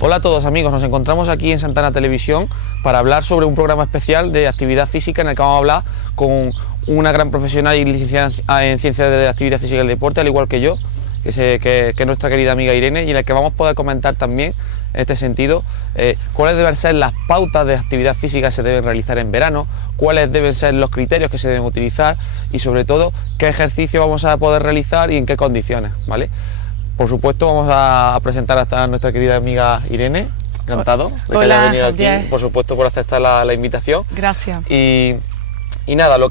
Hola a todos amigos, nos encontramos aquí en Santana Televisión para hablar sobre un programa especial de actividad física en el que vamos a hablar con una gran profesional y licenciada en Ciencias de la Actividad Física y el Deporte, al igual que yo, que es nuestra querida amiga Irene, y en el que vamos a poder comentar también, en este sentido, cuáles deben ser las pautas de actividad física que se deben realizar en verano, cuáles deben ser los criterios que se deben utilizar y sobre todo qué ejercicio vamos a poder realizar y en qué condiciones, ¿vale? Por supuesto vamos a presentar a nuestra querida amiga Irene, encantado de que haya venido aquí, por supuesto por aceptar la invitación. Gracias. Y nada, algo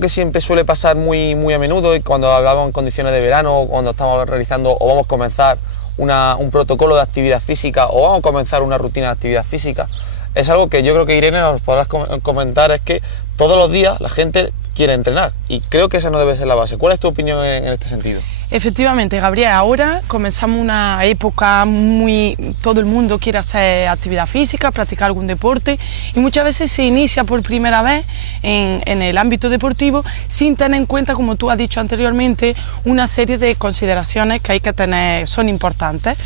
que siempre suele pasar muy a menudo y cuando hablamos en condiciones de verano, cuando estamos realizando o vamos a comenzar un protocolo de actividad física o vamos a comenzar una rutina de actividad física, es algo que yo creo que Irene nos podrás comentar, es que todos los días la gente quiere entrenar y creo que esa no debe ser la base. ¿Cuál es tu opinión en este sentido? Efectivamente, Gabriel, ahora comenzamos una época todo el mundo quiere hacer actividad física, practicar algún deporte y muchas veces se inicia por primera vez en el ámbito deportivo sin tener en cuenta, como tú has dicho anteriormente, una serie de consideraciones que hay que tener, son importantes.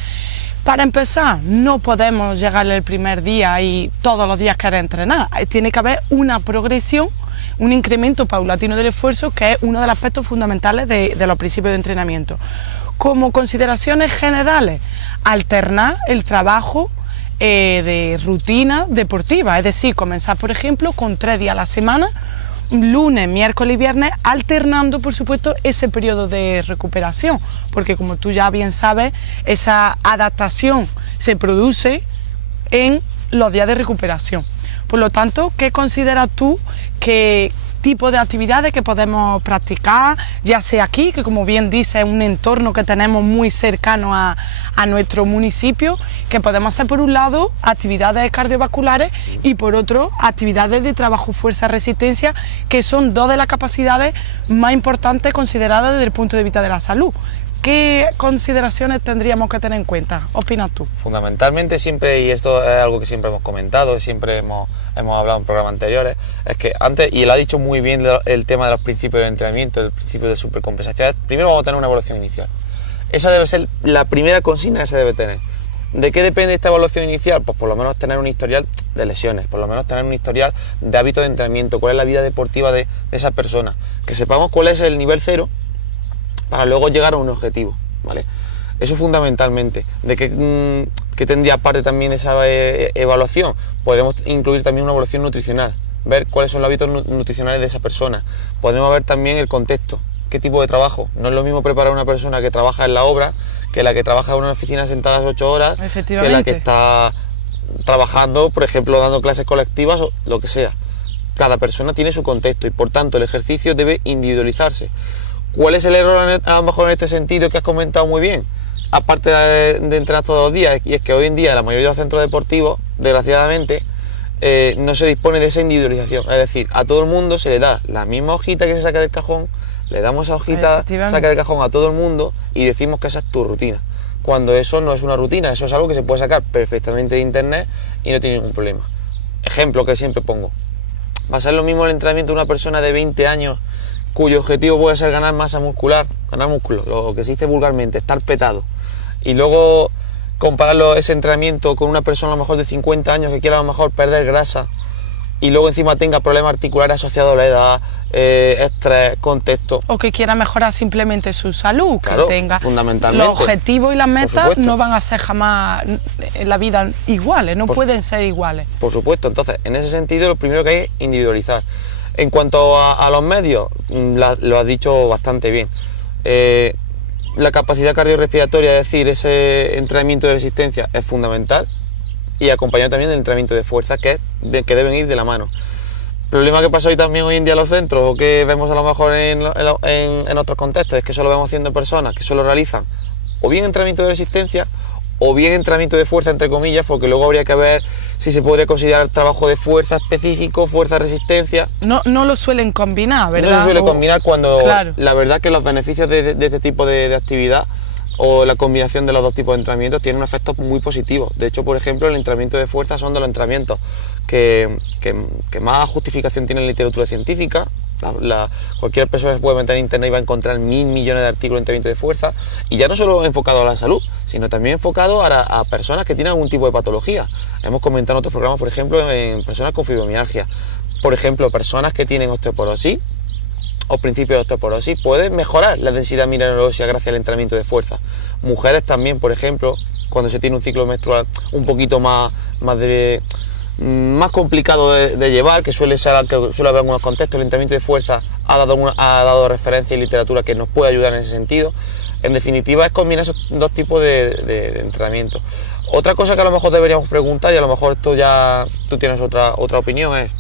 Para empezar, no podemos llegar el primer día y todos los días querer entrenar, tiene que haber una progresión, un incremento paulatino del esfuerzo, que es uno de los aspectos fundamentales de los principios de entrenamiento. Como consideraciones generales, alternar el trabajo de rutina deportiva, es decir, comenzar por ejemplo con 3 días a la semana, lunes, miércoles y viernes, alternando por supuesto ese periodo de recuperación, porque como tú ya bien sabes, esa adaptación se produce en los días de recuperación. Por lo tanto, ¿qué consideras tú qué tipo de actividades que podemos practicar, ya sea aquí, que como bien dice es un entorno que tenemos muy cercano a nuestro municipio, que podemos hacer por un lado actividades cardiovasculares y por otro actividades de trabajo fuerza-resistencia, que son dos de las capacidades más importantes consideradas desde el punto de vista de la salud? ¿Qué consideraciones tendríamos que tener en cuenta? ¿Opinas tú? Fundamentalmente siempre, y esto es algo que siempre hemos comentado, siempre hemos hablado en programas anteriores, es que antes, y él ha dicho muy bien el tema de los principios de entrenamiento, el principio de supercompensación, primero vamos a tener una evaluación inicial. Esa debe ser la primera consigna que se debe tener. ¿De qué depende esta evaluación inicial? Pues por lo menos tener un historial de lesiones, por lo menos tener un historial de hábitos de entrenamiento, cuál es la vida deportiva de esa persona, que sepamos cuál es el nivel cero, para luego llegar a un objetivo, ¿vale? Eso fundamentalmente. ¿De qué tendría parte también esa evaluación? Podemos incluir también una evaluación nutricional, ver cuáles son los hábitos nutricionales de esa persona. Podemos ver también el contexto, qué tipo de trabajo. No es lo mismo preparar a una persona que trabaja en la obra que la que trabaja en una oficina sentada 8 horas, que la que está trabajando, por ejemplo, dando clases colectivas o lo que sea. Cada persona tiene su contexto y por tanto el ejercicio debe individualizarse. ¿Cuál es el error a lo mejor en este sentido que has comentado muy bien? Aparte de entrenar todos los días, y es que hoy en día la mayoría de los centros deportivos, desgraciadamente, no se dispone de esa individualización. Es decir, a todo el mundo se le da la misma hojita que se saca del cajón, le damos esa hojita, saca del cajón a todo el mundo y decimos que esa es tu rutina. Cuando eso no es una rutina, eso es algo que se puede sacar perfectamente de internet y no tiene ningún problema. Ejemplo que siempre pongo. Va a ser lo mismo el entrenamiento de una persona de 20 años cuyo objetivo puede ser ganar masa muscular, ganar músculo, lo que se dice vulgarmente, estar petado, y luego compararlo ese entrenamiento con una persona a lo mejor de 50 años que quiera a lo mejor perder grasa y luego encima tenga problemas articulares asociados a la edad, estrés, contexto. O que quiera mejorar simplemente su salud, claro, que tenga fundamentalmente. Los objetivos y las metas no van a ser jamás en la vida iguales, no pueden ser iguales. Por supuesto, entonces en ese sentido lo primero que hay es individualizar. En cuanto a los medios, lo has dicho bastante bien. La capacidad cardiorrespiratoria, es decir, ese entrenamiento de resistencia es fundamental y acompañado también del entrenamiento de fuerza, que deben ir de la mano. El problema que pasa hoy en día en los centros, o que vemos a lo mejor en otros contextos, es que solo vemos haciendo personas que solo realizan o bien entrenamiento de resistencia o bien entrenamiento de fuerza, entre comillas, porque luego habría que ver si se podría considerar trabajo de fuerza específico, fuerza-resistencia. No lo suelen combinar, ¿verdad? No se suele combinar cuando claro. La verdad que los beneficios de este tipo de actividad o la combinación de los dos tipos de entrenamientos tiene un efecto muy positivo. De hecho, por ejemplo, el entrenamiento de fuerza son de los entrenamientos que más justificación tiene en la literatura científica. Cualquier persona se puede meter en internet y va a encontrar 1000 millones de artículos de entrenamiento de fuerza, y ya no solo enfocado a la salud, sino también enfocado a personas que tienen algún tipo de patología. Hemos comentado en otros programas, por ejemplo, en personas con fibromialgia, por ejemplo, personas que tienen osteoporosis o principios de osteoporosis, pueden mejorar la densidad mineral ósea gracias al entrenamiento de fuerza. Mujeres también, por ejemplo, cuando se tiene un ciclo menstrual un poquito más complicado de llevar, que suele haber en algunos contextos, el entrenamiento de fuerza ha dado referencia y literatura que nos puede ayudar en ese sentido. En definitiva, es combinar esos dos tipos de entrenamiento. Otra cosa que a lo mejor deberíamos preguntar, y a lo mejor esto ya tú tienes otra opinión, es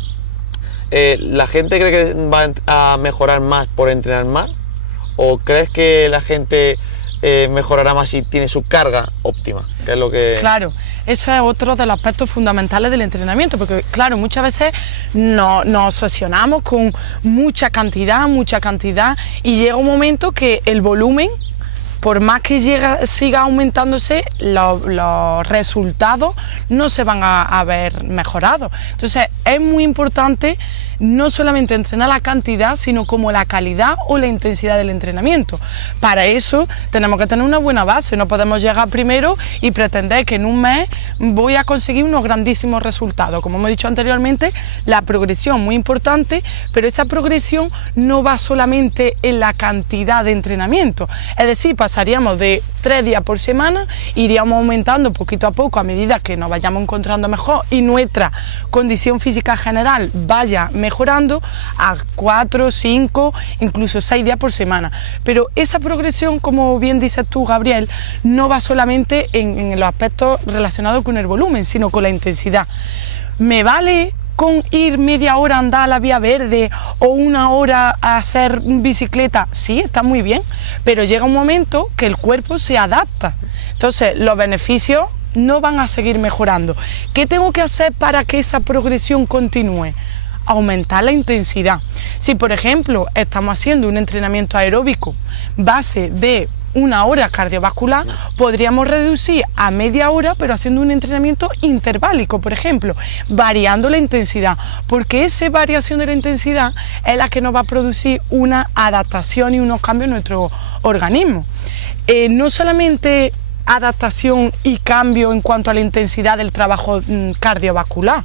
¿la gente cree que va a mejorar más por entrenar más? ¿O crees que la gente mejorará más si tiene su carga óptima? Que es lo que... Claro, eso es otro de los aspectos fundamentales del entrenamiento, porque claro, muchas veces nos obsesionamos con mucha cantidad, y llega un momento que el volumen, por más que siga aumentándose, los resultados no se van a ver mejorados. Entonces es muy importante no solamente entrenar la cantidad, sino como la calidad o la intensidad del entrenamiento. Para eso tenemos que tener una buena base, no podemos llegar primero y pretender que en un mes voy a conseguir unos grandísimos resultados. Como hemos dicho anteriormente, la progresión es muy importante, pero esa progresión no va solamente en la cantidad de entrenamiento, es decir, pasaríamos de 3 días por semana, iríamos aumentando poquito a poco a medida que nos vayamos encontrando mejor y nuestra condición física general vaya mejorando a 4, 5, incluso 6 días por semana. Pero esa progresión, como bien dices tú, Gabriel, no va solamente en los aspectos relacionados con el volumen, sino con la intensidad. ¿Me vale con ir media hora a andar a la vía verde o 1 hora a hacer bicicleta? Sí, está muy bien, pero llega un momento que el cuerpo se adapta. Entonces, los beneficios no van a seguir mejorando. ¿Qué tengo que hacer para que esa progresión continúe? Aumentar la intensidad. Si, por ejemplo, estamos haciendo un entrenamiento aeróbico base de 1 hora cardiovascular, podríamos reducir a media hora, pero haciendo un entrenamiento interválico, por ejemplo, variando la intensidad, porque esa variación de la intensidad es la que nos va a producir una adaptación y unos cambios en nuestro organismo. No solamente adaptación y cambio en cuanto a la intensidad del trabajo cardiovascular,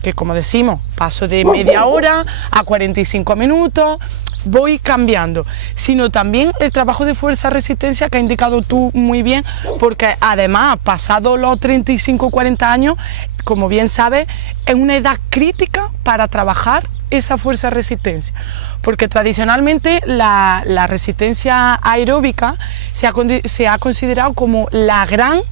que como decimos, paso de media hora a 45 minutos, voy cambiando, sino también el trabajo de fuerza-resistencia que has indicado tú muy bien, porque además, pasado los 35-40 años, como bien sabes, es una edad crítica para trabajar esa fuerza-resistencia, porque tradicionalmente la resistencia aeróbica se ha considerado como la gran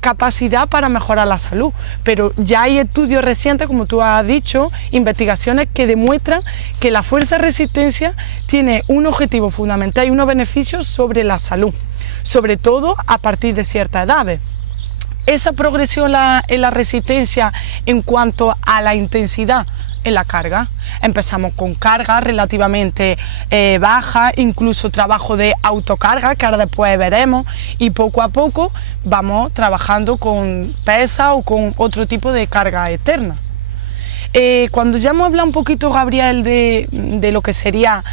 capacidad para mejorar la salud, pero ya hay estudios recientes, como tú has dicho, investigaciones que demuestran que la fuerza-resistencia tiene un objetivo fundamental y unos beneficios sobre la salud, sobre todo a partir de ciertas edades. Esa progresión en la resistencia en cuanto a la intensidad en la carga. Empezamos con carga relativamente baja, incluso trabajo de autocarga, que ahora después veremos, y poco a poco vamos trabajando con pesa o con otro tipo de carga externa. Cuando ya hemos hablado un poquito, Gabriel, de lo que serían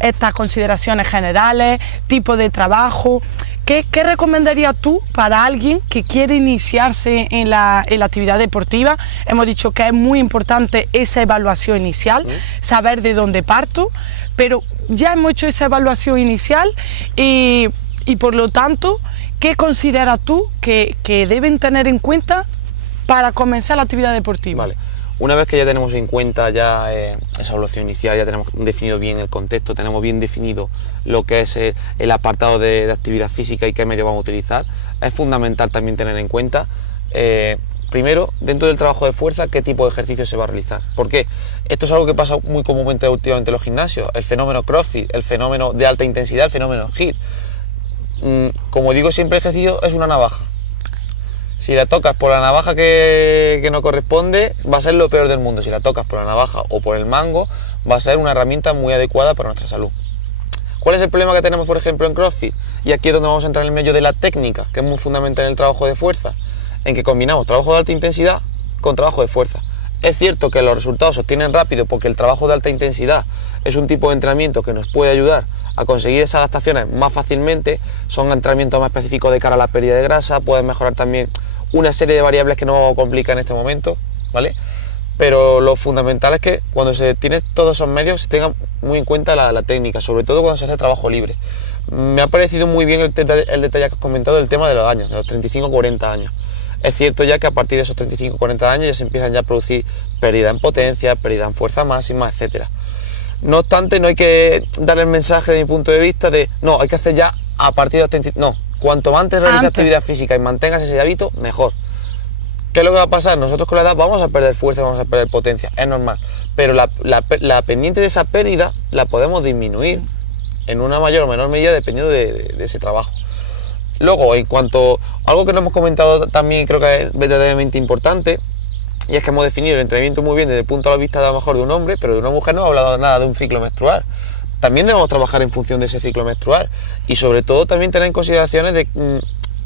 estas consideraciones generales, tipo de trabajo, ¿qué recomendarías tú para alguien que quiere iniciarse en la actividad deportiva? Hemos dicho que es muy importante esa evaluación inicial, saber de dónde parto, pero ya hemos hecho esa evaluación inicial y por lo tanto, ¿qué consideras tú que deben tener en cuenta para comenzar la actividad deportiva? Vale. Una vez que ya tenemos en cuenta esa evaluación inicial, ya tenemos definido bien el contexto, tenemos bien definido lo que es el apartado de actividad física y qué medio vamos a utilizar, es fundamental también tener en cuenta, primero, dentro del trabajo de fuerza, qué tipo de ejercicio se va a realizar. ¿Por qué? Esto es algo que pasa muy comúnmente últimamente en los gimnasios, el fenómeno CrossFit, el fenómeno de alta intensidad, el fenómeno HIIT. Como digo siempre, el ejercicio es una navaja. Si la tocas por la navaja que no corresponde, va a ser lo peor del mundo. Si la tocas por la navaja o por el mango, va a ser una herramienta muy adecuada para nuestra salud. ¿Cuál es el problema que tenemos, por ejemplo, en CrossFit? Y aquí es donde vamos a entrar en el medio de la técnica, que es muy fundamental en el trabajo de fuerza, en que combinamos trabajo de alta intensidad con trabajo de fuerza. Es cierto que los resultados se obtienen rápido porque el trabajo de alta intensidad es un tipo de entrenamiento que nos puede ayudar a conseguir esas adaptaciones más fácilmente. Son entrenamientos más específicos de cara a la pérdida de grasa, pueden mejorar también una serie de variables que no vamos a complicar en este momento, ¿vale? Pero lo fundamental es que cuando se tiene todos esos medios se tenga muy en cuenta la técnica, sobre todo cuando se hace trabajo libre. Me ha parecido muy bien el detalle que has comentado del tema de los años, de los 35-40 años. Es cierto ya que a partir de esos 35-40 años ya se empiezan ya a producir pérdida en potencia, pérdida en fuerza máxima, etcétera. No obstante, no hay que dar el mensaje de mi punto de vista de no, hay que hacer ya a partir de los 35. No, cuanto antes realices actividad física y mantengas ese hábito, mejor. ¿Qué es lo que va a pasar? Nosotros con la edad vamos a perder fuerza, vamos a perder potencia, es normal. Pero la pendiente de esa pérdida la podemos disminuir en una mayor o menor medida dependiendo de ese trabajo. Luego, en cuanto a algo que no hemos comentado también, creo que es verdaderamente importante, y es que hemos definido el entrenamiento muy bien desde el punto de vista de a lo mejor de un hombre, pero de una mujer no hemos hablado nada de un ciclo menstrual. También debemos trabajar en función de ese ciclo menstrual y sobre todo también tener en consideraciones de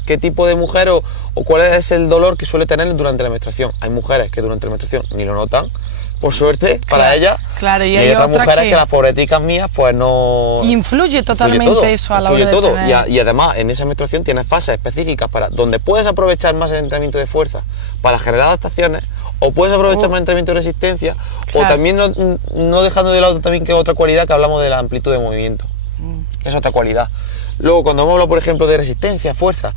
qué tipo de mujer o cuál es el dolor que suele tener durante la menstruación. Hay mujeres que durante la menstruación ni lo notan, por suerte, para ellas. Claro, y hay otras mujeres que las pobreticas mías, pues no... Influye totalmente eso a la hora de todo. tener... Y además, en esa menstruación tienes fases específicas para donde puedes aprovechar más el entrenamiento de fuerza para generar adaptaciones, o puedes aprovechar más el entrenamiento de resistencia, o también no dejando de lado también que otra cualidad que hablamos de la amplitud de movimiento. Es otra cualidad. Luego, cuando hemos hablado, por ejemplo, de resistencia, fuerza,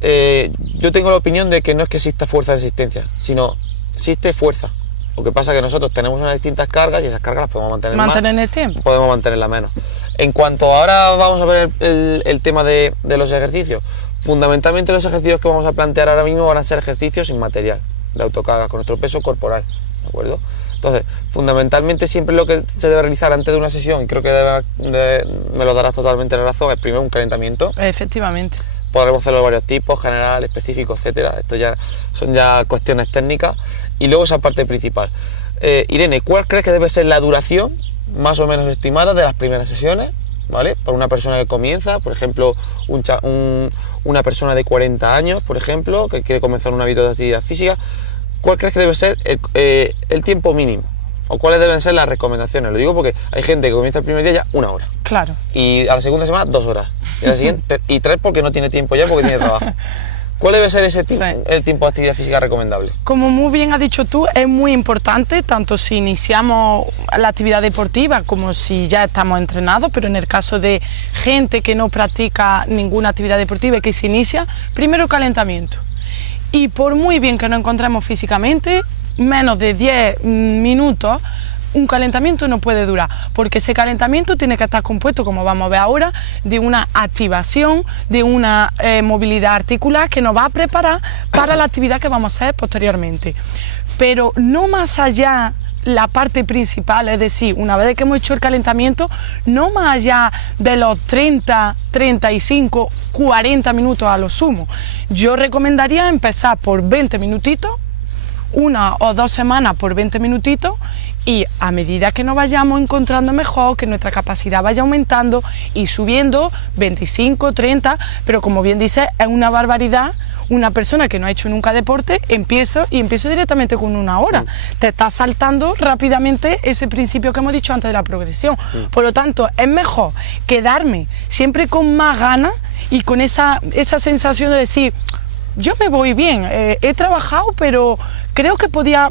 yo tengo la opinión de que no es que exista fuerza de resistencia, sino existe fuerza. Lo que pasa es que nosotros tenemos unas distintas cargas y esas cargas las podemos mantener más. ¿Mantener el tiempo? Podemos mantenerlas menos. En cuanto ahora vamos a ver el tema de los ejercicios, fundamentalmente los ejercicios que vamos a plantear ahora mismo van a ser ejercicios sin material, de autocarga, con nuestro peso corporal, ¿de acuerdo? Entonces, fundamentalmente siempre lo que se debe realizar antes de una sesión, y creo que me lo darás totalmente la razón, es primero un calentamiento. Efectivamente. Podremos hacerlo de varios tipos, general, específico, etcétera. Esto ya son ya cuestiones técnicas. Y luego esa parte principal. Irene, ¿cuál crees que debe ser la duración más o menos estimada de las primeras sesiones? ¿Vale? Para una persona que comienza, por ejemplo, una persona de 40 años, por ejemplo, que quiere comenzar un hábito de actividad física, ¿cuál crees que debe ser el tiempo mínimo? ¿O cuáles deben ser las recomendaciones? Lo digo porque hay gente que comienza el primer día ya 1 hora. Claro. Y a la segunda semana 2 horas. Y a la siguiente, y 3 porque no tiene tiempo ya, porque tiene trabajo. ¿Cuál debe ser el tiempo de actividad física recomendable? Como muy bien has dicho tú, es muy importante, tanto si iniciamos la actividad deportiva como si ya estamos entrenados, pero en el caso de gente que no practica ninguna actividad deportiva y que se inicia, primero calentamiento. Y por muy bien que nos encontremos físicamente, menos de 10 minutos, un calentamiento no puede durar, porque ese calentamiento tiene que estar compuesto, como vamos a ver ahora, de una activación, de una movilidad articular que nos va a preparar para la actividad que vamos a hacer posteriormente. Pero no más allá la parte principal, es decir, una vez que hemos hecho el calentamiento, no más allá de los 30, 35, 40 minutos a lo sumo. Yo recomendaría empezar por 20 minutitos, 1 o 2 semanas por 20 minutitos, y a medida que nos vayamos encontrando mejor, que nuestra capacidad vaya aumentando y subiendo 25, 30, pero como bien dice, es una barbaridad. Una persona que no ha hecho nunca deporte, empiezo directamente con 1 hora. Te está saltando rápidamente ese principio que hemos dicho antes de la progresión. Por lo tanto, es mejor quedarme siempre con más ganas y con esa sensación de decir, yo me voy bien, he trabajado, pero creo que podía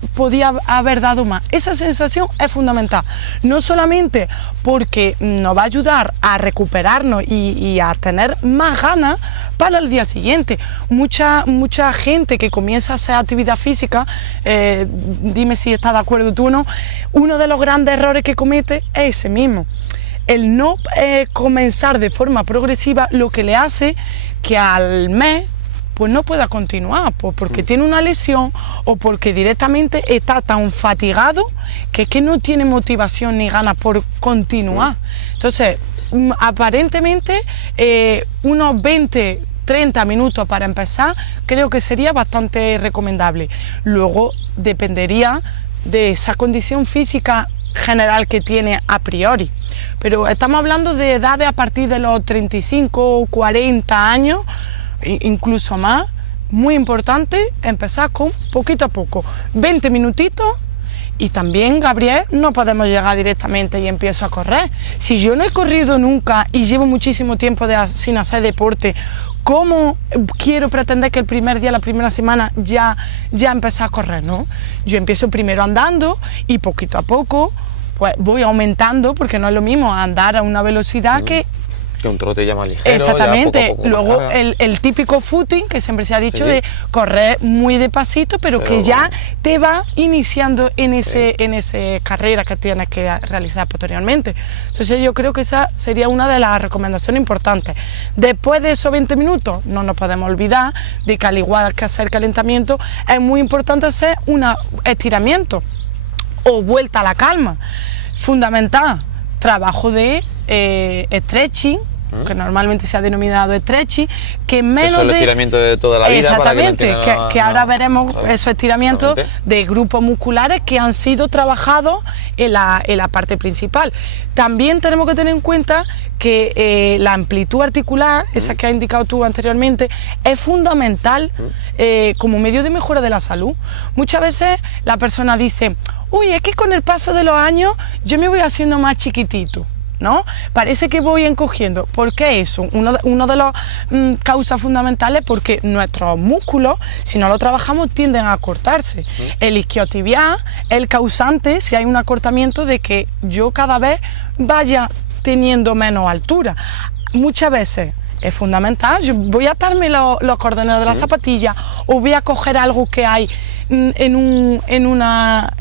haber dado más. Esa sensación es fundamental, no solamente porque nos va a ayudar a recuperarnos y a tener más ganas para el día siguiente. Mucha gente que comienza a hacer actividad física, dime si estás de acuerdo tú o no, uno de los grandes errores que comete es ese mismo. El no comenzar de forma progresiva, lo que le hace que al mes pues no pueda continuar, pues porque tiene una lesión o porque directamente está tan fatigado que es que no tiene motivación ni ganas por continuar. Entonces, aparentemente, unos 20, 30 minutos para empezar, creo que sería bastante recomendable. Luego dependería de esa condición física general que tiene a priori. Pero estamos hablando de edades a partir de los 35 o 40 años, incluso más. Muy importante empezar con poquito a poco, 20 minutitos, Y también, Gabriel, no podemos llegar directamente y empiezo a correr. Si yo no he corrido nunca y llevo muchísimo tiempo sin hacer deporte, ¿cómo quiero pretender que el primer día, la primera semana, ya empecé a correr, no? Yo empiezo primero andando y poquito a poco pues voy aumentando, porque no es lo mismo andar a una velocidad que un trote ya más ligero. Exactamente. Ya poco a poco luego el típico footing, que siempre se ha dicho, sí, sí, de correr muy despacito, pero que ya te va iniciando en ese carrera que tienes que realizar posteriormente. Entonces yo creo que esa sería una de las recomendaciones importantes. Después de esos 20 minutos, no nos podemos olvidar de que al igual que hacer calentamiento, es muy importante hacer un estiramiento o vuelta a la calma. Fundamental, trabajo de stretching, que normalmente se ha denominado stretching, que menos eso es el estiramiento de toda la vida. Exactamente, que ahora veremos esos estiramientos de grupos musculares que han sido trabajados en la parte principal. También tenemos que tener en cuenta que la amplitud articular, esa que has indicado tú anteriormente, es fundamental como medio de mejora de la salud. Muchas veces la persona dice: uy, es que con el paso de los años yo me voy haciendo más chiquitito, ¿no? Parece que voy encogiendo. ¿Por qué eso? Uno de las causas fundamentales es porque nuestros músculos, si no lo trabajamos, tienden a acortarse. El isquiotibial es el causante, si hay un acortamiento, de que yo cada vez vaya teniendo menos altura. Muchas veces es fundamental, yo voy a atarme los cordones de la zapatilla o voy a coger algo que hay en una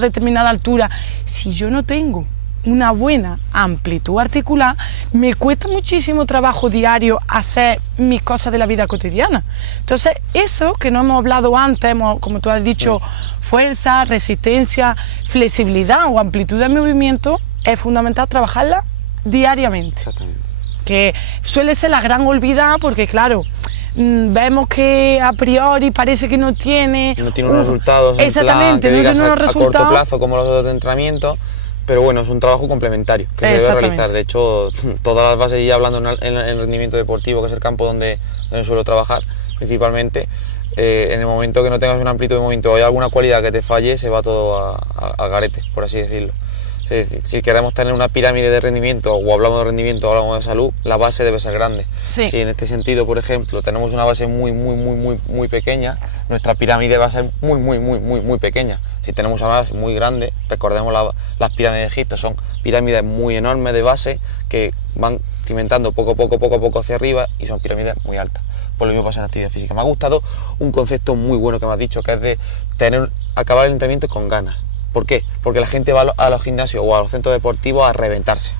determinada altura. Si yo no tengo una buena amplitud articular, me cuesta muchísimo trabajo diario hacer mis cosas de la vida cotidiana. Entonces, eso que no hemos hablado antes, como tú has dicho, fuerza, resistencia, flexibilidad o amplitud de movimiento, es fundamental trabajarla diariamente. Exactamente. Que suele ser la gran olvidada, porque claro, vemos que a priori parece que no tiene unos resultados, exactamente, no tiene unos resultados a corto plazo como los otros de entrenamiento, pero bueno, es un trabajo complementario que se debe realizar. De hecho, todas las bases, ya hablando en el rendimiento deportivo, que es el campo donde suelo trabajar principalmente, en el momento que no tengas una amplitud de movimiento o hay alguna cualidad que te falle, se va todo al garete, por así decirlo. Si queremos tener una pirámide de rendimiento, o hablamos de rendimiento o hablamos de salud, la base debe ser grande. Sí. Si en este sentido, por ejemplo, tenemos una base muy pequeña, nuestra pirámide va a ser muy pequeña. Si tenemos una base muy grande, recordemos las pirámides de Egipto, son pirámides muy enormes de base que van cimentando poco a poco hacia arriba, y son pirámides muy altas. Pues lo mismo pasa en actividad física. Me ha gustado un concepto muy bueno que me has dicho, que es de acabar el entrenamiento con ganas. ¿Por qué? Porque la gente va a los gimnasios o a los centros deportivos a reventarse,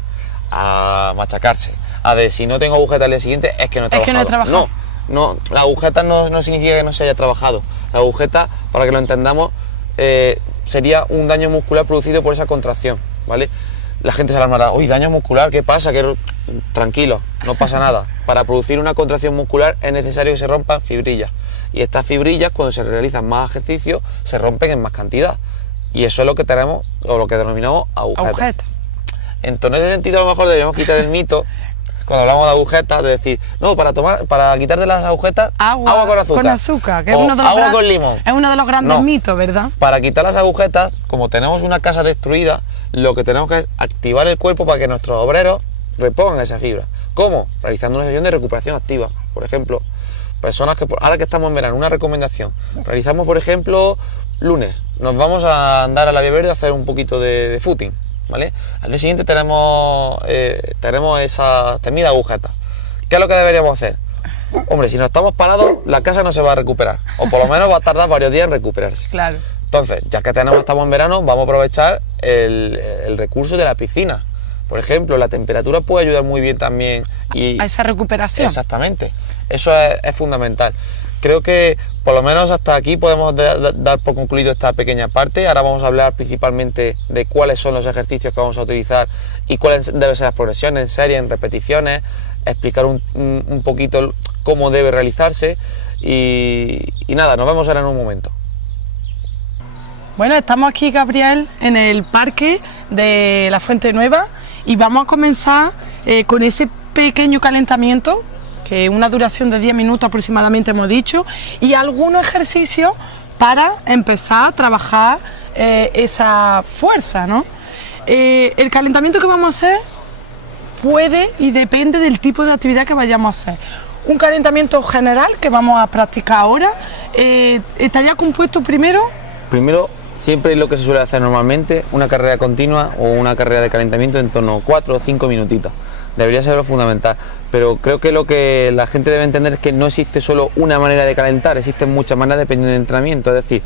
a machacarse, a de si no tengo agujeta al día siguiente es que no he trabajado. Es que no he trabajado. No, la agujeta no significa que no se haya trabajado. La agujeta, para que lo entendamos, sería un daño muscular producido por esa contracción, ¿vale? La gente se alarmará: uy, daño muscular, ¿qué pasa? Tranquilo, no pasa nada. Para producir una contracción muscular es necesario que se rompan fibrillas, y estas fibrillas, cuando se realizan más ejercicios, se rompen en más cantidad. Y eso es lo que tenemos, o lo que denominamos agujeta. Entonces, en ese sentido, a lo mejor deberíamos quitar el mito, cuando hablamos de agujetas, de decir: no, para quitarte las agujetas, agua con azúcar. Que es agua con limón. Es uno de los grandes mitos, ¿verdad? Para quitar las agujetas, como tenemos una casa destruida, lo que tenemos que es activar el cuerpo para que nuestros obreros repongan esa fibra. ¿Cómo? Realizando una sesión de recuperación activa. Por ejemplo, personas que, ahora que estamos en verano, una recomendación: realizamos, por ejemplo, lunes, nos vamos a andar a la Vía Verde a hacer un poquito de footing, ¿vale? Al día siguiente tenemos esa temida agujeta. ¿Qué es lo que deberíamos hacer? Hombre, si no estamos parados, la casa no se va a recuperar, o por lo menos va a tardar varios días en recuperarse. Claro. Entonces, ya que estamos en verano, vamos a aprovechar el recurso de la piscina. Por ejemplo, la temperatura puede ayudar muy bien también a esa recuperación. Exactamente, eso es fundamental. Creo que por lo menos hasta aquí podemos dar por concluido esta pequeña parte. Ahora vamos a hablar principalmente de cuáles son los ejercicios que vamos a utilizar y cuáles deben ser las progresiones en serie, en repeticiones, explicar un poquito cómo debe realizarse y nada, nos vemos ahora en un momento. Bueno, estamos aquí, Gabriel, en el parque de la Fuente Nueva, y vamos a comenzar con ese pequeño calentamiento, que una duración de 10 minutos aproximadamente hemos dicho, y algunos ejercicios para empezar a trabajar esa fuerza, ¿no? El calentamiento que vamos a hacer puede y depende del tipo de actividad que vayamos a hacer. Un calentamiento general que vamos a practicar ahora estaría compuesto primero, siempre lo que se suele hacer normalmente, una carrera continua o una carrera de calentamiento en torno a 4 o 5 minutitos. Debería ser lo fundamental, pero creo que lo que la gente debe entender es que no existe solo una manera de calentar, existen muchas maneras dependiendo del entrenamiento. Es decir,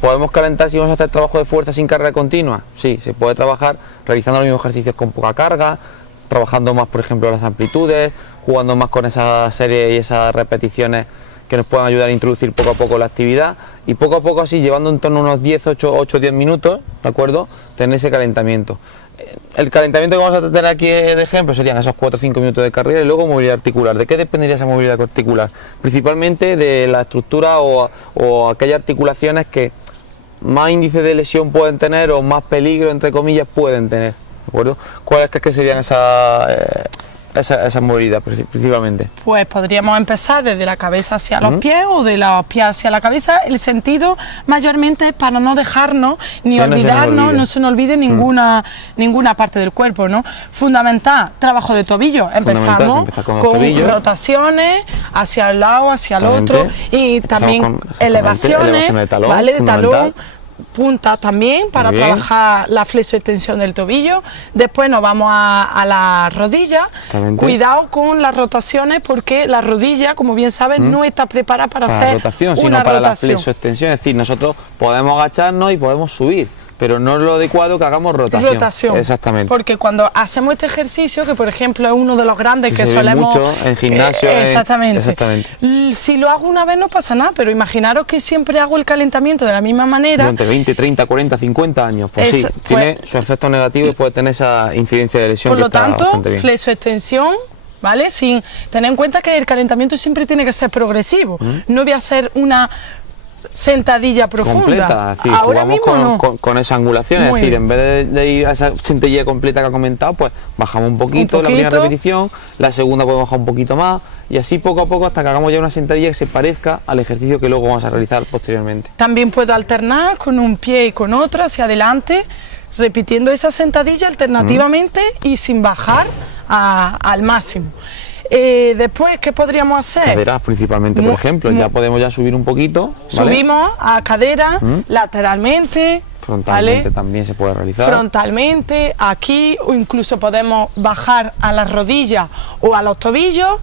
¿podemos calentar si vamos a hacer trabajo de fuerza sin carga continua? Sí, se puede trabajar realizando los mismos ejercicios con poca carga, trabajando más, por ejemplo, las amplitudes, jugando más con esa serie y esas repeticiones que nos puedan ayudar a introducir poco a poco la actividad y poco a poco así, llevando en torno a unos 8-10 minutos, ¿de acuerdo?, tener ese calentamiento. El calentamiento que vamos a tener aquí de ejemplo serían esos 4 o 5 minutos de carrera y luego movilidad articular. ¿De qué dependería esa movilidad articular? Principalmente de la estructura o aquellas articulaciones que más índice de lesión pueden tener o más peligro, entre comillas, pueden tener, ¿de acuerdo? ¿Cuáles crees que serían esa movilidad principalmente? Pues podríamos empezar desde la cabeza hacia los pies o de los pies hacia la cabeza. El sentido mayormente es para no dejarnos ni olvidarnos, no se nos olvide ninguna parte del cuerpo, ¿no? Fundamental, trabajo de tobillo. Empezamos con rotaciones hacia el lado, hacia el otro y también elevaciones, de talón, punta también para trabajar la flexoextensión del tobillo. Después nos vamos a la rodilla. Cuidado con las rotaciones porque la rodilla, como bien sabes, no está preparada para hacer rotación, una sino para rotación. La flexoextensión. Es decir, nosotros podemos agacharnos y podemos subir, pero no es lo adecuado que hagamos rotación. Exactamente. Porque cuando hacemos este ejercicio, que por ejemplo es uno de los grandes que se solemos... ve mucho en gimnasio. Exactamente. Si lo hago una vez no pasa nada, pero imaginaros que siempre hago el calentamiento de la misma manera. Durante 20, 30, 40, 50 años. Pues sí, tiene su efecto negativo y puede tener esa incidencia de lesión. Por lo tanto, flexoextensión, ¿vale? Sin tener en cuenta que el calentamiento siempre tiene que ser progresivo. No voy a hacer una sentadilla profunda. Completa, es decir, ahora jugamos mismo con esa angulación, es decir, en vez de ir a esa sentadilla completa que ha comentado, pues bajamos un poquito la primera repetición, la segunda podemos bajar un poquito más y así poco a poco hasta que hagamos ya una sentadilla que se parezca al ejercicio que luego vamos a realizar posteriormente. También puedo alternar con un pie y con otro hacia adelante, repitiendo esa sentadilla alternativamente y sin bajar al máximo. Después, ¿qué podríamos hacer? Caderas principalmente, por ejemplo, ya podemos subir un poquito, ¿vale? Subimos a cadera, lateralmente, frontalmente, ¿vale? También se puede realizar. Frontalmente, aquí, o incluso podemos bajar a las rodillas o a los tobillos,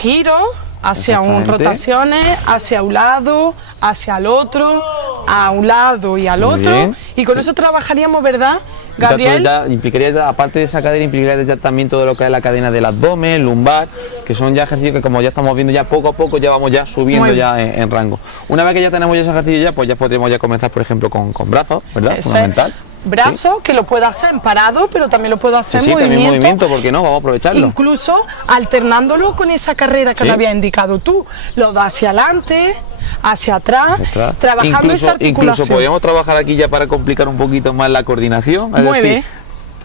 giro hacia rotaciones, hacia un lado, hacia el otro, a un lado y al otro, y con eso trabajaríamos, ¿verdad, Gabriel? Ya implicaría, aparte de esa cadera, implicaría ya también todo lo que es la cadena del abdomen, lumbar, que son ya ejercicios que, como ya estamos viendo, ya poco a poco ya vamos ya subiendo ya en rango. Una vez que ya tenemos ya ese ejercicio, pues ya podríamos ya comenzar, por ejemplo, con brazos, ¿verdad? Eso fundamental. Brazo, que lo puedo hacer en parado, pero también lo puedo hacer en movimiento, porque no, vamos a aprovecharlo. Incluso alternándolo con esa carrera que me habías indicado tú, lo da hacia adelante, hacia atrás, trabajando esa articulación. Incluso podríamos trabajar aquí ya para complicar un poquito más la coordinación. Es decir,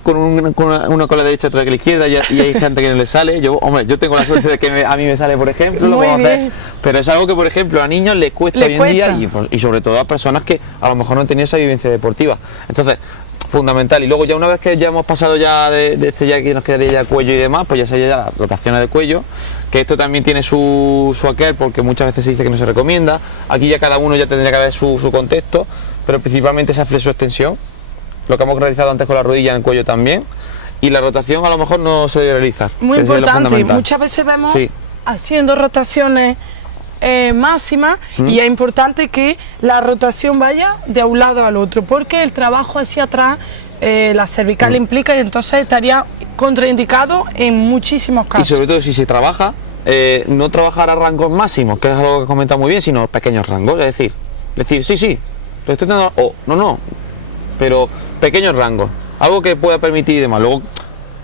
con una con la derecha, otra con la izquierda, y hay gente que no le sale. Yo tengo la suerte de que a mí me sale, por ejemplo, lo puedo hacer, pero es algo que, por ejemplo, a niños les cuesta hoy en día y sobre todo a personas que a lo mejor no han tenido esa vivencia deportiva. Entonces, fundamental. Y luego ya una vez que ya hemos pasado ya de este, ya que nos quedaría ya cuello y demás, pues ya sería ya las rotaciones de cuello, que esto también tiene su aquel, porque muchas veces se dice que no se recomienda. Aquí ya cada uno ya tendría que ver su contexto, pero principalmente esa flexoextensión, lo que hemos realizado antes con la rodilla en el cuello también, y la rotación a lo mejor no se debe realizar. Muy importante, muchas veces vemos haciendo rotaciones máximas y es importante que la rotación vaya de un lado al otro, porque el trabajo hacia atrás, la cervical implica, y entonces estaría contraindicado en muchísimos casos. Y sobre todo si se trabaja, no trabajar a rangos máximos, que es algo que comenta muy bien, sino pequeños rangos, es decir, sí, lo estoy teniendo, no, pero pequeños rangos, algo que pueda permitir y demás. Luego,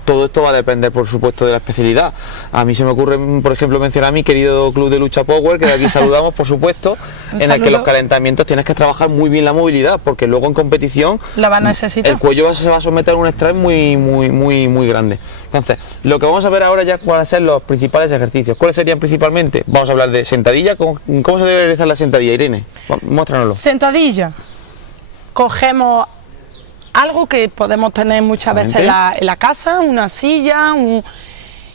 todo esto va a depender, por supuesto, de la especialidad. A mí se me ocurre, por ejemplo, mencionar a mi querido club de lucha Power, que de aquí saludamos, por supuesto, en el que los calentamientos tienes que trabajar muy bien la movilidad, porque luego en competición la va a necesitar. El cuello se va a someter a un estrés muy grande. Entonces, lo que vamos a ver ahora ya cuáles van a ser los principales ejercicios. ¿Cuáles serían principalmente? Vamos a hablar de sentadilla. ¿Cómo se debe realizar la sentadilla, Irene? Muéstranoslo. Sentadilla. Cogemos algo que podemos tener muchas veces en la casa, una silla,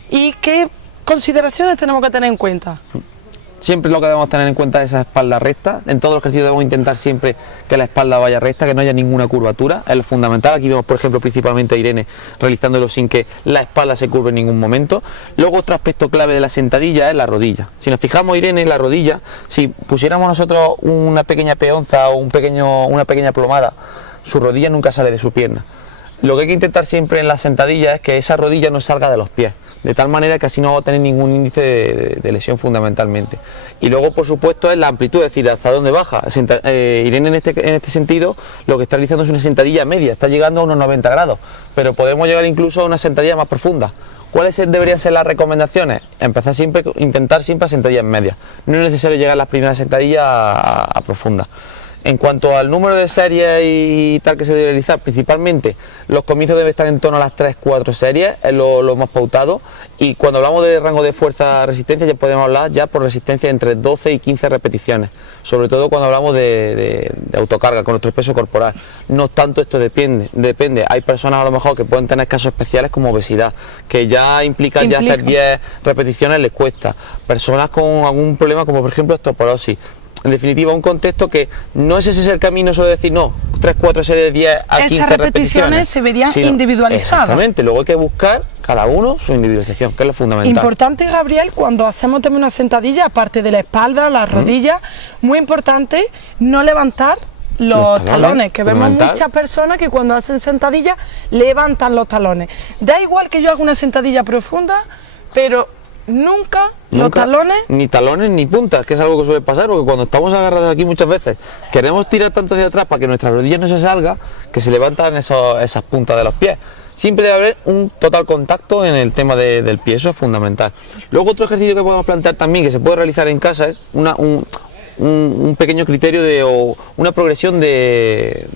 ¿y qué consideraciones tenemos que tener en cuenta? Siempre lo que debemos tener en cuenta es esa espalda recta. En todos los ejercicios debemos intentar siempre que la espalda vaya recta, que no haya ninguna curvatura, es lo fundamental. Aquí vemos, por ejemplo, principalmente a Irene realizándolo sin que la espalda se curve en ningún momento. Luego, otro aspecto clave de la sentadilla es la rodilla. Si nos fijamos, Irene, la rodilla, si pusiéramos nosotros una pequeña peonza o una pequeña plomada, su rodilla nunca sale de su pierna. Lo que hay que intentar siempre en la sentadilla es que esa rodilla no salga de los pies, de tal manera que así no va a tener ningún índice de lesión fundamentalmente. Y luego, por supuesto, es la amplitud, es decir, hasta dónde baja. Irene en este sentido lo que está realizando es una sentadilla media, está llegando a unos 90 grados, pero podemos llegar incluso a una sentadilla más profunda. ¿Cuáles deberían ser las recomendaciones? Intentar siempre a sentadillas medias. No es necesario llegar a las primeras sentadillas a profundas. En cuanto al número de series y tal que se debe realizar, principalmente los comienzos deben estar en torno a las 3-4 series, es lo más pautado, y cuando hablamos de rango de fuerza-resistencia ya podemos hablar ya por resistencia entre 12 y 15 repeticiones, sobre todo cuando hablamos de autocarga con nuestro peso corporal. No obstante, esto depende, hay personas a lo mejor que pueden tener casos especiales como obesidad, que ya implica ya hacer 10 repeticiones les cuesta, personas con algún problema como por ejemplo osteoporosis. En definitiva, un contexto que no es ese el camino, solo decir no, 3-4 series de 10 a 15 Esas repeticiones se verían individualizadas. Exactamente, luego hay que buscar cada uno su individualización, que es lo fundamental. Importante, Gabriel, cuando hacemos también una sentadilla, aparte de la espalda, las rodillas, muy importante no levantar los talones, que vemos muchas personas que cuando hacen sentadillas levantan los talones. Da igual que yo haga una sentadilla profunda, pero nunca los talones... Ni talones ni puntas, que es algo que suele pasar, porque cuando estamos agarrados aquí muchas veces queremos tirar tanto hacia atrás para que nuestras rodillas no se salga, que se levantan esas puntas de los pies. Siempre debe haber un total contacto en el tema del pie, eso es fundamental. Luego otro ejercicio que podemos plantear también, que se puede realizar en casa, es un pequeño criterio o una progresión de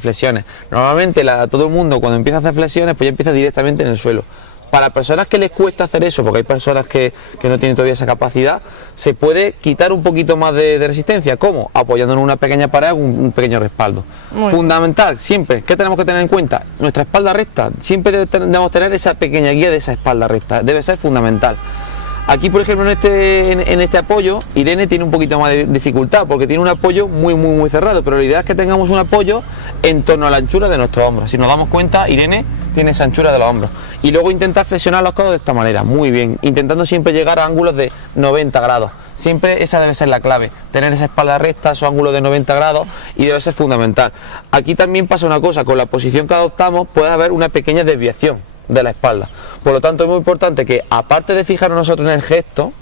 flexiones. Normalmente todo el mundo cuando empieza a hacer flexiones pues ya empieza directamente en el suelo. Para personas que les cuesta hacer eso, porque hay personas que no tienen todavía esa capacidad, se puede quitar un poquito más de resistencia. ¿Cómo? Apoyándonos en una pequeña pared, un pequeño respaldo. Fundamental, siempre, ¿qué tenemos que tener en cuenta? Nuestra espalda recta, siempre debemos tener esa pequeña guía de esa espalda recta, debe ser fundamental. Aquí, por ejemplo, en este apoyo, Irene tiene un poquito más de dificultad, porque tiene un apoyo muy cerrado, pero la idea es que tengamos un apoyo en torno a la anchura de nuestros hombros. Si nos damos cuenta, Irene tiene esa anchura de los hombros. Y luego intentar flexionar los codos de esta manera, muy bien, intentando siempre llegar a ángulos de 90 grados. Siempre esa debe ser la clave, tener esa espalda recta, esos ángulos de 90 grados, y debe ser fundamental. Aquí también pasa una cosa, con la posición que adoptamos puede haber una pequeña desviación de la espalda. Por lo tanto, es muy importante que, aparte de fijarnos nosotros en el gesto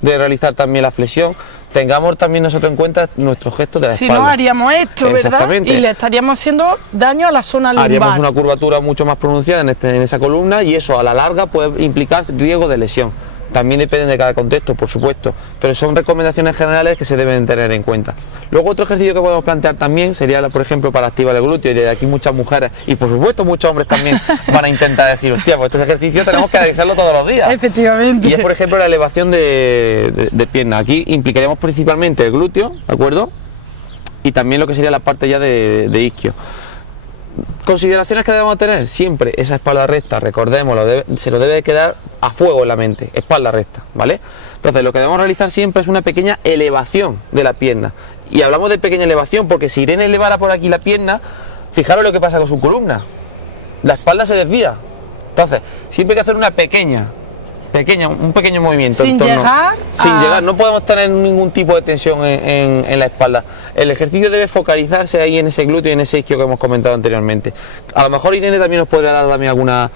de realizar también la flexión, tengamos también nosotros en cuenta nuestro gesto de la espalda. Si no, haríamos esto, ¿verdad? Y le estaríamos haciendo daño a la zona lumbar. Haríamos una curvatura mucho más pronunciada en esa columna, y eso a la larga puede implicar riesgo de lesión. También depende de cada contexto, por supuesto, pero son recomendaciones generales que se deben tener en cuenta. Luego, otro ejercicio que podemos plantear también sería, por ejemplo, para activar el glúteo, y desde aquí muchas mujeres y por supuesto muchos hombres también van a intentar decir, hostia, pues este ejercicio tenemos que realizarlo todos los días. Efectivamente. Y es, por ejemplo, la elevación de pierna. Aquí implicaríamos principalmente el glúteo, ¿de acuerdo? Y también lo que sería la parte ya de isquio. Consideraciones que debemos tener, siempre esa espalda recta, recordémoslo, se lo debe quedar a fuego en la mente, espalda recta, ¿vale? Entonces lo que debemos realizar siempre es una pequeña elevación de la pierna, y hablamos de pequeña elevación porque si Irene elevara por aquí la pierna, fijaros lo que pasa con su columna, la espalda se desvía. Entonces siempre hay que hacer una un pequeño movimiento. Sin llegar, no podemos tener ningún tipo de tensión en la espalda. El ejercicio debe focalizarse ahí en ese glúteo y en ese isquio que hemos comentado anteriormente. A lo mejor Irene también nos podría dar también alguna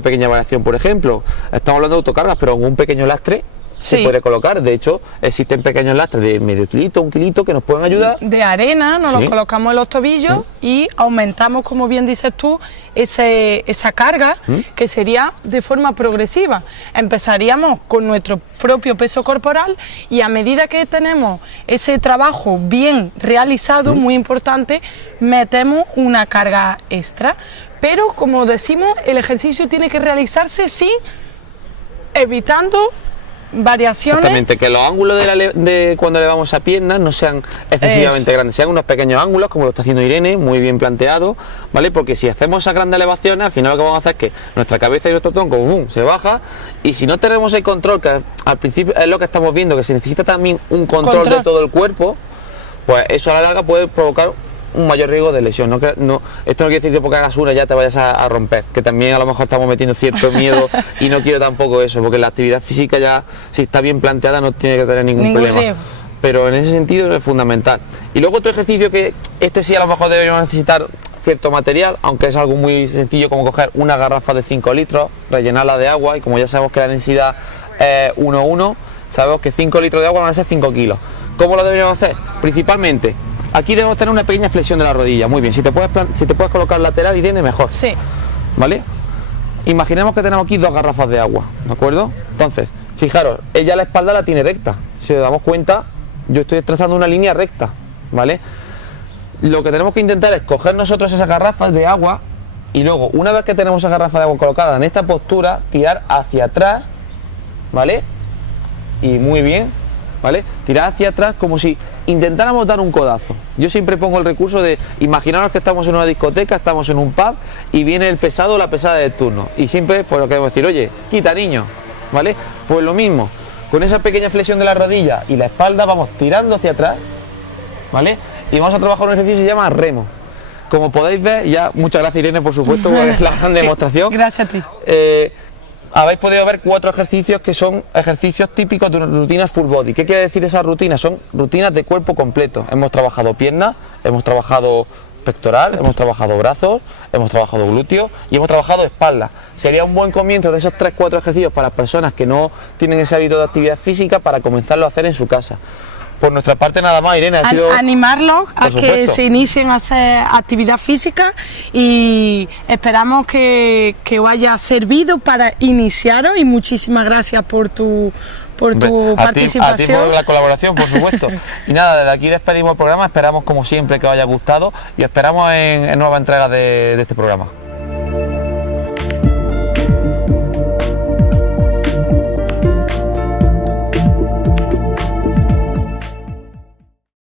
pequeña variación, por ejemplo, estamos hablando de autocargas, pero con un pequeño lastre se Sí. puede colocar. De hecho, existen pequeños lastres de medio kilito, 1 kilito, que nos pueden ayudar. De arena, nos Sí. lo colocamos en los tobillos y aumentamos, como bien dices tú, esa carga que sería de forma progresiva. Empezaríamos con nuestro propio peso corporal y a medida que tenemos ese trabajo bien realizado, muy importante, metemos una carga extra. Pero, como decimos, el ejercicio tiene que realizarse evitando variaciones. Exactamente, que los ángulos de cuando elevamos a piernas no sean excesivamente grandes, sean unos pequeños ángulos, como lo está haciendo Irene, muy bien planteado, ¿vale? Porque si hacemos esas grandes elevaciones, al final lo que vamos a hacer es que nuestra cabeza y nuestro tronco se baja, y si no tenemos el control, que al principio es lo que estamos viendo, que se necesita también un control de todo el cuerpo, pues eso a la larga puede provocar un mayor riesgo de lesión. Esto no quiere decir que porque hagas una ya te vayas a romper, que también a lo mejor estamos metiendo cierto miedo y no quiero tampoco eso, porque la actividad física ya, si está bien planteada, no tiene que tener ningún problema. Riesgo. Pero en ese sentido es fundamental. Y luego otro ejercicio que sí a lo mejor deberíamos necesitar cierto material, aunque es algo muy sencillo, como coger una garrafa de 5 litros, rellenarla de agua, y como ya sabemos que la densidad es 1:1, sabemos que 5 litros de agua van a ser 5 kilos. ¿Cómo lo deberíamos hacer? Principalmente, aquí debemos tener una pequeña flexión de la rodilla. Muy bien, si te puedes colocar lateral, Irene, mejor. Sí. ¿Vale? Imaginemos que tenemos aquí 2 garrafas de agua, ¿de acuerdo? Entonces, fijaros, ella la espalda la tiene recta. Si os damos cuenta, yo estoy trazando una línea recta, ¿vale? Lo que tenemos que intentar es coger nosotros esas garrafas de agua y luego, una vez que tenemos esa garrafa de agua colocada en esta postura, tirar hacia atrás, ¿vale? Y muy bien, ¿vale? Tirar hacia atrás como si intentáramos dar un codazo. Yo siempre pongo el recurso de imaginaros que estamos en una discoteca, estamos en un pub y viene el pesado o la pesada del turno. Y siempre, pues lo que debemos decir, oye, quita niño, ¿vale? Pues lo mismo, con esa pequeña flexión de la rodilla y la espalda vamos tirando hacia atrás, ¿vale? Y vamos a trabajar un ejercicio que se llama remo. Como podéis ver, ya, muchas gracias Irene, por supuesto, por la gran demostración. Gracias a ti. Habéis podido ver 4 ejercicios que son ejercicios típicos de rutinas full body. ¿Qué quiere decir esas rutinas? Son rutinas de cuerpo completo. Hemos trabajado piernas, hemos trabajado pectoral, hemos trabajado brazos, hemos trabajado glúteos y hemos trabajado espalda. Sería un buen comienzo de esos 3-4 ejercicios para las personas que no tienen ese hábito de actividad física para comenzarlo a hacer en su casa. Por nuestra parte nada más, Irene, ha sido... Animarlos a que supuesto. se inicien a hacer actividad física y esperamos que os haya servido para iniciaros, y muchísimas gracias por tu participación. A ti por la colaboración, por supuesto. Y nada, desde aquí despedimos el programa, esperamos como siempre que os haya gustado y esperamos en nuevas entregas de este programa.